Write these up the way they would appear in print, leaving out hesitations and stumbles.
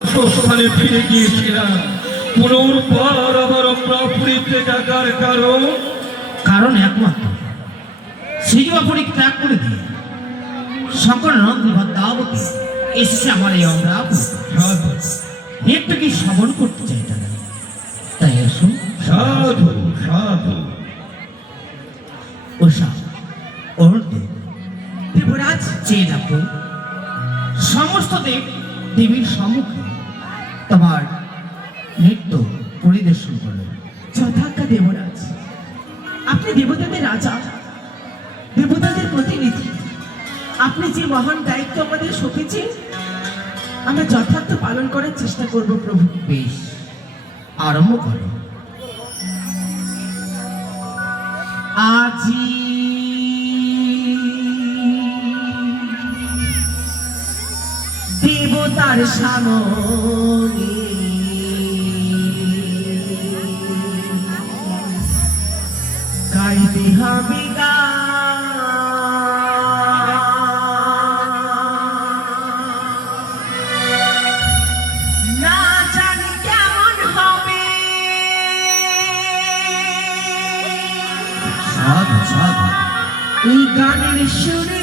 স্থানে ফিরে গিয়েছিলাম। পুনর্বার আবার আমরা পুরীতে ডাকার কারণ একমাত্র শ্রীজবাপুরী ত্যাগ করে দিয়ে সকল নন্দী ভদ্রাবতী এসেছে আমার এই অমরাবতী। একটু কি শ্রবণ করতে চাই তারা, তাই আসুন। সাধু সাধু ওষা দেবরাজ চেয়ে দেখো, সমস্ত দেব দেবীর সম্মুখে তোমার নৃত্য পরিদর্শন করো। যথাজ্ঞা দেবরাজ, আপনি দেবতাদের রাজা, দেবতাদের প্রতিনিধি। আপনি যে মহান দায়িত্ব আমাদের সঁপেছেন, আমরা যথার্থ পালন করার চেষ্টা করব প্রভু। বেশ, আরম্ভ করো। আজি দেবতার সামনে গাইতে হবে না জানি কেমন হবে। সাধু সাধু এই গানের সুরে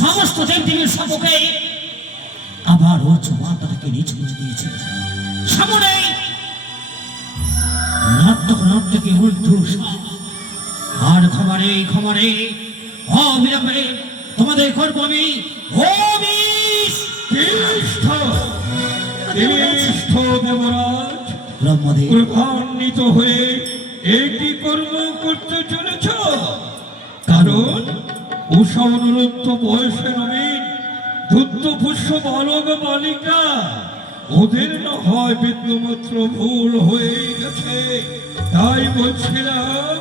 সমস্ত দেবদেবীর সম্মুখে আবার ও চমাতাকে নিচু দিয়েছে। সামনে নাটক নাটকে উল্টো আর ক্ষমারে ক্ষমারে অবিলম্বে তোমাদের করবো আমি দেবরাজ। ক্রমান্বিত হয়ে একই কর্ম করতে চলেছ, কারণ উষা অনুরুদ্ধ বয়সে নবীন ধূর্ত পুষ্য বালক বালিকা, ওদের না হয় বিন্দুমাত্র ভুল হয়ে গেছে। তাই বলছিলাম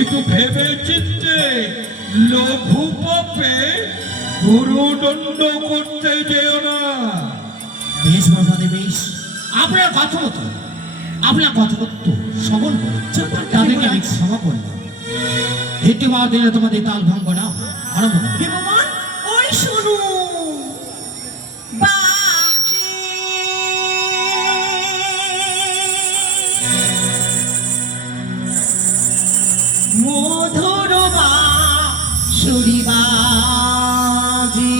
একটু ভেবে চিন্তে লঘু পাপে গুরুদণ্ড করতে যেও না। বেশ মহাদেব বেশ, আপনার কথা মতো সবল করে তাদেরকে আমি ক্ষমা করলাম। দ্বিতীয়বার দিলে তোমাদের তাল ভঙ্গ না আরম্ভ করো। দেবমান, ওই শোনো, বাজে মধুর বাঁশরি বাজে।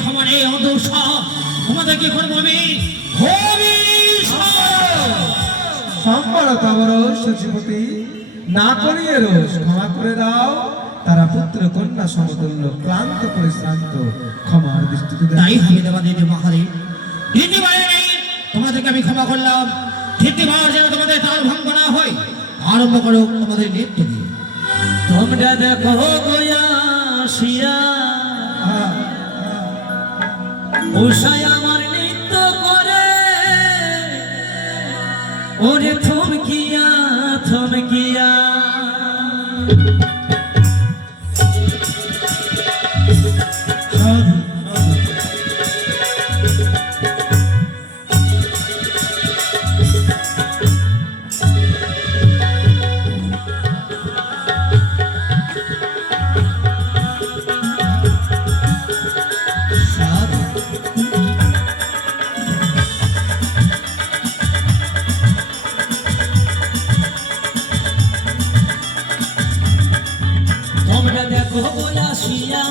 ক্ষমা রে অদোষ, তোমাদেরকে করবো আমি সম্পরতা বড় শশীপতি, না করিয়ে রোষ ক্ষমা করে দাও। তারা পুত্র কন্যা সমতুল্য, ক্লান্ত পরিশ্রান্ত, ক্ষমার দৃষ্টিতে দেখো। তাই হবে তোমাদের মহাদেব। দ্বিতীয়বারে তোমাদেরকে আমি ক্ষমা করলাম, তৃতীয়বার যেন তোমাদের তাল ভঙ্গ না হয় আরম্ভ করো তোমাদের নৃত্য দিয়ে। তোমরা দেখো গোয়া শিয়া উষায় আমার নৃত্য করে, ওরে থমকিয়া থমকিয়া তোমরা দেখো গোয়া শিয়া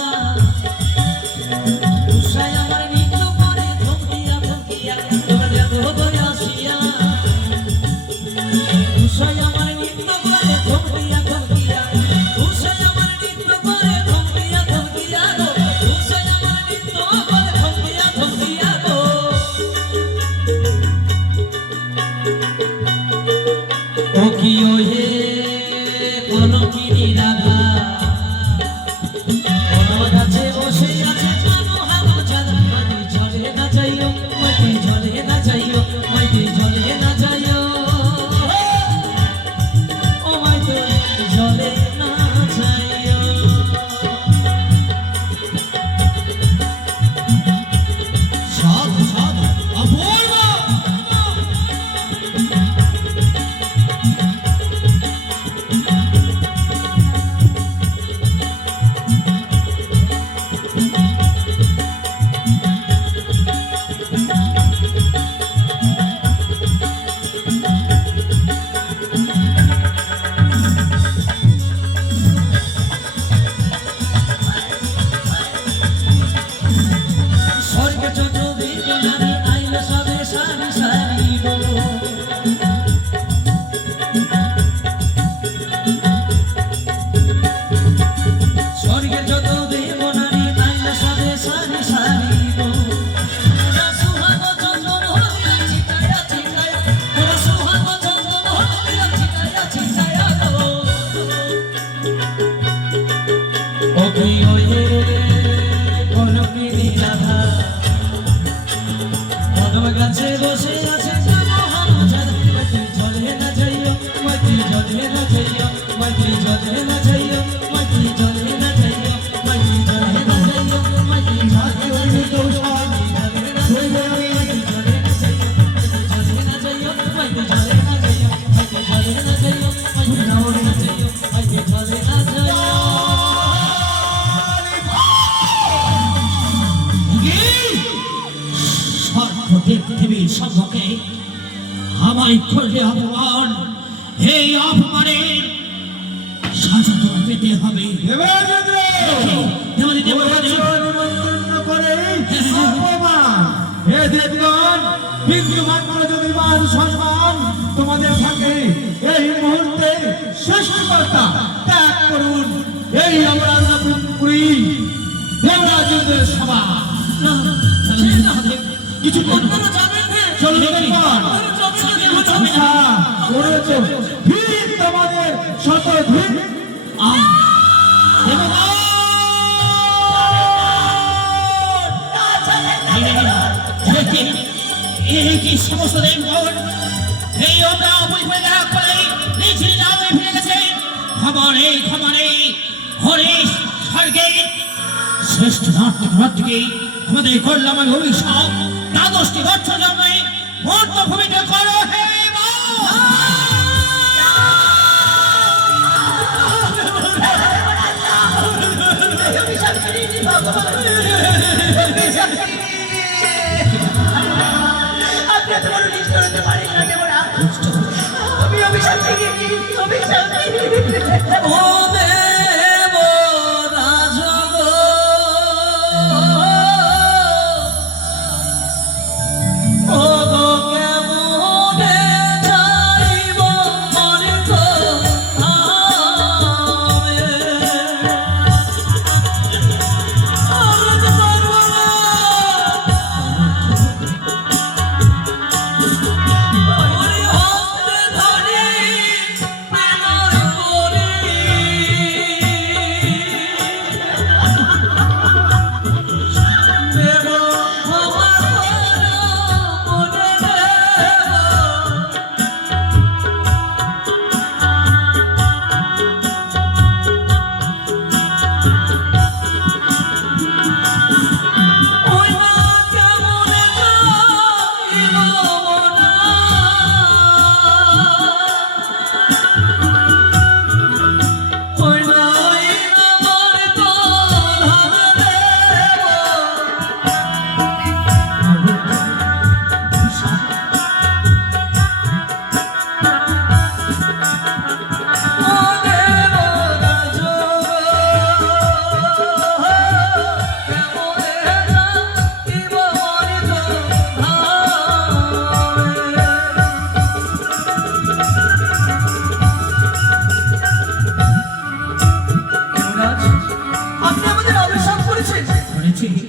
রুক্মিণী রাধা কদম গাছে বসে আছে মাইতি জলে না যাইও মাইতি জলে না যাইও মাইতি জলে না যাইও মাইতি জলে না যাইও মাইতি জলে না যাইও মাইতি পৃথিবীর সম্মুখে আমায় করলে অপমান, এই অপমানের সাজা তোমার পেতে হবে। বিন্দু মাত্র যদি মান সম্মান তোমাদের থাকে, এই মুহূর্তে সৃষ্টিকর্তা ত্যাগ করুন এই অমরাপুরী দেবরাজেন্দ্রের সভা। কিছু তোমাদের শত ভিড় কি সমস্ত দেবগণ এই আমরা অপরিপরিণাম করে নিজের নামে ফিরে গেছে। খবরে খবরে হরিশ স্বর্গে শ্রেষ্ঠ নাট্যকে আমাদের করলাম ভবিষ্যৎ দ্বাদশটি বছর জন্মে মূর্ত ভূমিকা করো হে ও দেব রাজগ ও গো কেমনে যাইব মরিত আমি তো পারব না ওরে হস্তে ধরে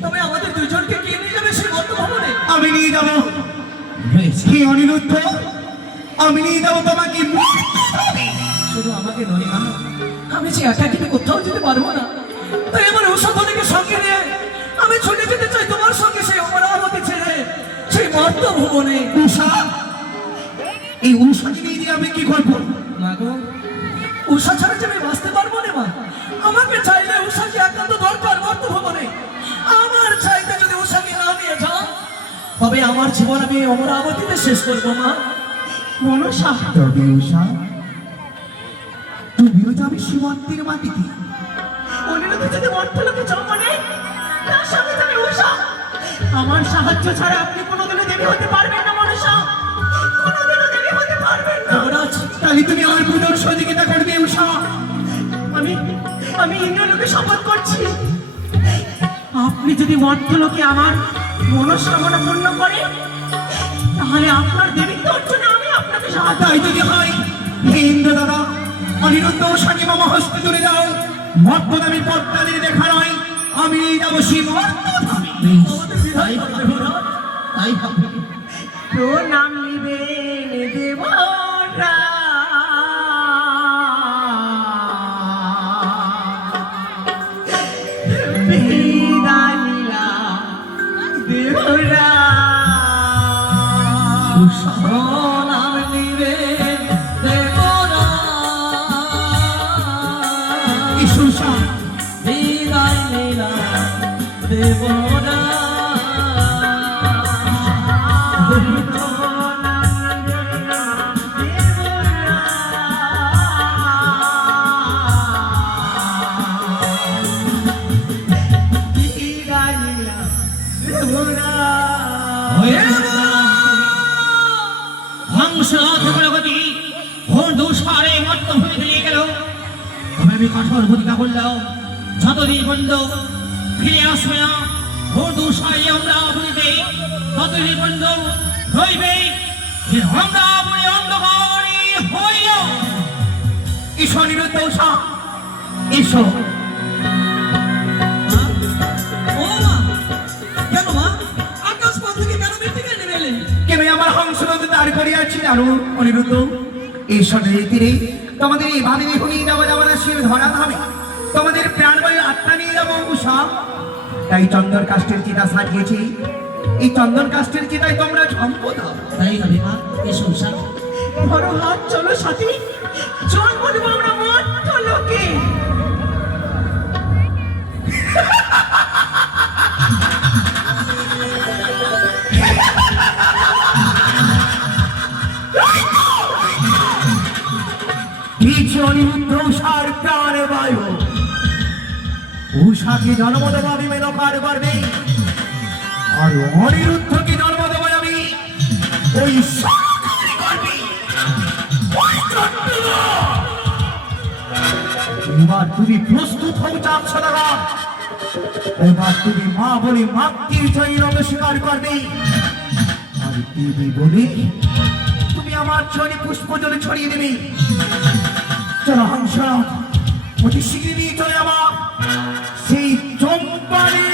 তবে আমাদের দুজনকে কে নিয়ে যাবে সেই বর্তমানে? আমি নিয়ে যাবো হে অনিরুদ্ধ, আমি নিয়ে যাবো তোমাকে। শুধু আমাকে নয় মা, আমি যে একা কিন্তু কোথাও যেতে পারবো না। তাই আমার ঔষধকে সঙ্গে নিয়ে আমি ছুটে যেতে চাই তোমার সঙ্গে সেই অমরাবতী ছেড়ে সেই মর্ত ভুবনে। উষা, এই উষাকে নিয়ে গিয়ে আমি কি করবো? মা গো, উষা ছাড়া যে আমি বাঁচতে পারবো না মা। আমাকে চাইলে উষাকে একান্ত দরকার মর্ত ভুবনে। আমার চাইতে যদি উষাকে না নিয়ে যাও তবে আমার জীবন আমি অমরাবতীতে শেষ করবো মা। মনসা, তবে উষা তুমিও যাবে সীমান্তের মাটিতে। অনিরুদ্ধ যদি মর্তলোকে জন্ম নেয় তার সঙ্গে যাবে উষা। আমার সাহায্য ছাড়া আপনি কোনোদিনও দেবী হতে পারবেন না মনসা, কোনোদিনও দেবী হতে পারবেন না। যুবরাজ, তাহলে তুমি আমার পুনর সহযোগিতা করবে উষা। আমি ইন্দ্রলোকে শপথ করছি, আপনি যদি মর্তলোকে আমার মনস্কামনা পূর্ণ করেন তাহলে আপনার দেবীত্ব অর্জনে আমি আপনাকে সাহায্য। তাই যদি হয় হে ইন্দ্র দাদা, অনিরুদ্ধ উষাকে মামা হস্তে তুলে দাও। মর্তদামি পদ্মাদের দেখা নয়, আমি নিয়ে যাবো সেই মর্তধামে। তাই হবে। প্রণাম নিবেন দেবরা, বিদায় নিলাম দেবরা আমি কঠোর ভূমিকা করলাম যতদিন বন্ধ ফিরে আসবে না ভোর দুসারে আমরা ভুলিতে ততদিন বন্ধ রইবে আমরা বলে অন্ধকারী হইল ঈশ্বর নিরুদ্ধ উষা ঈশ্বর ও মা কেন মা আকাশ পথ থেকে কেন মৃত্তিকা নেমে এলেন কেন আমার হংস নদী দাঁড় করিয়াছি জানো অনিরুদ্ধ ঈশ্বরের তীরে তোমাদের এইভাবে নিয়ে যাবো যাবো না শিব ধরা ধামে তোমাদের প্রাণবায়ু আত্মা নিয়ে যাবো উষা তাই চন্দন কাষ্ঠের চিতা সাজিয়েছি এই চন্দন কাষ্ঠের চিতায় তোমরা ঝম্প দাও তাই হবে মা এসো উষা ধরো হাত, চলো সাথী, জন্ম দেব আমরা মর্ত লোকে। পিছে অনিরুদ্ধ উষার প্রাণ বায়ু উষাকে জন্ম দেবো আমি মেনকার গর্বে আর অনিরুদ্ধকে জন্ম দেবো আমি ওই সরকারি গর্বে ওই চট্টগ্রাম। এবার তুমি প্রস্তুত হও চাপ সদাগর এবার তুমি মা বলে মাতৃর জয়ীরব স্বীকার করবে আর দেবী বলে তুমি আমার চরণে পুষ্প জলে ছড়িয়ে দেবে চলো হংসরাজ অতি শীঘ্রই নিয়ে চলে আমার সেই চম্পারে